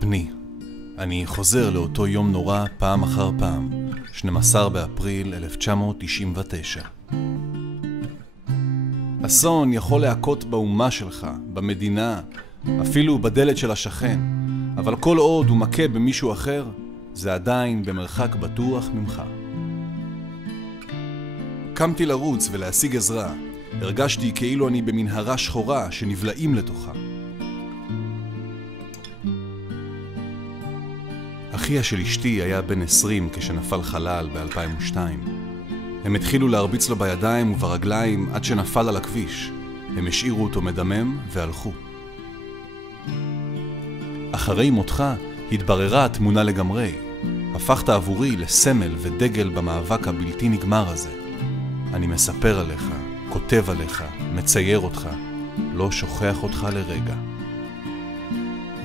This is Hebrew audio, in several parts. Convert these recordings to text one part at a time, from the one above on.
בני, אני חוזר לאותו יום נורא פעם אחר פעם, 12 באפריל 1999. אסון יכול להכות באומה שלך, במדינה, אפילו בדלת של השכן, אבל כל עוד הוא מכה במישהו אחר, זה עדיין במרחק בטוח ממך. קמתי לרוץ ולהשיג עזרה. הרגשתי כאילו אני במנהרה שחורה שנבלעים לתוכה. אחיה של אשתי היה בן 20 כשנפל חלל ב-2002. הם התחילו להרביץ לו בידיים וברגליים עד שנפל על הכביש. הם השאירו אותו מדמם והלכו. אחרי מותך התבררה התמונה לגמרי. הפכת עבורי לסמל ודגל במאבק הבלתי נגמר הזה. אני מספר עליך, כותב עליך, מצייר אותך, לא שוכח אותך לרגע.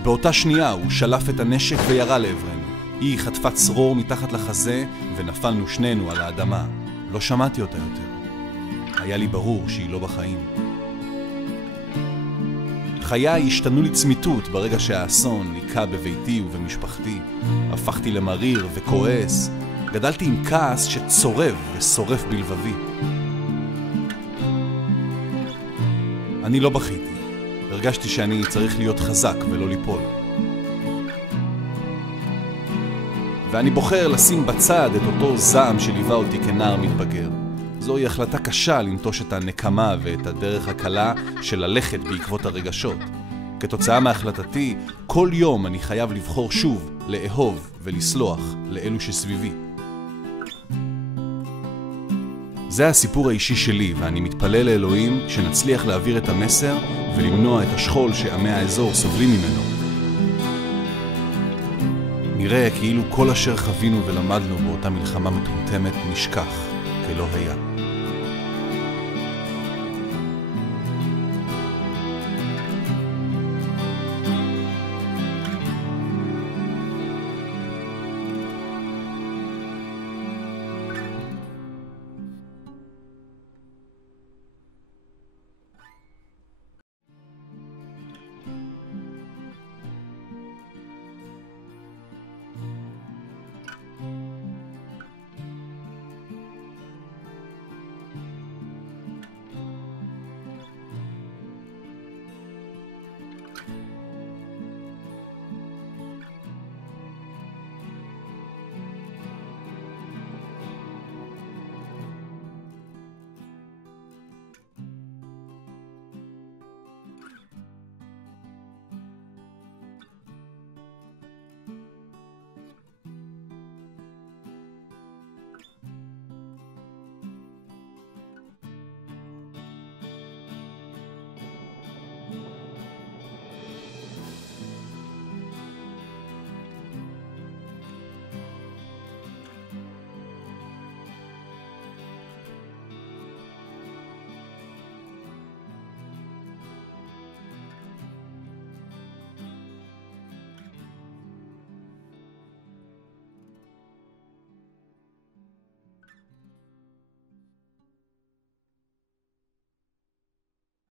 באותה שנייה הוא שלף את הנשק וירה לעברנו. היא חטפה צרור מתחת לחזה ונפלנו שנינו על האדמה. לא שמעתי אותה יותר. היה לי ברור שהיא לא בחיים. חיי השתנו לצמיתות ברגע שהאסון ניקה בביתי ובמשפחתי. הפכתי למריר וכועס. גדלתי עם כעס שצורב ושורף בלבבי. אני לא בכיתי. הרגשתי שאני צריך להיות חזק ולא ליפול. ואני בוחר לשים בצד את אותו זעם שליווה אותי כנער מתבגר. זוהי החלטה קשה לנטוש את הנקמה ואת הדרך הקלה של ללכת בעקבות הרגשות. כתוצאה מהחלטתי, כל יום אני חייב לבחור שוב, לאהוב ולסלוח לאלו שסביבי. זה הסיפור האישי שלי, ואני מתפלל לאלוהים שנצליח להעביר את המסר ולמנוע את השכול שעמי האזור סובלים ממנו. נראה כאילו כל אשר חווינו ולמדנו באותה מלחמה מטומטמת נשכח כלא היה.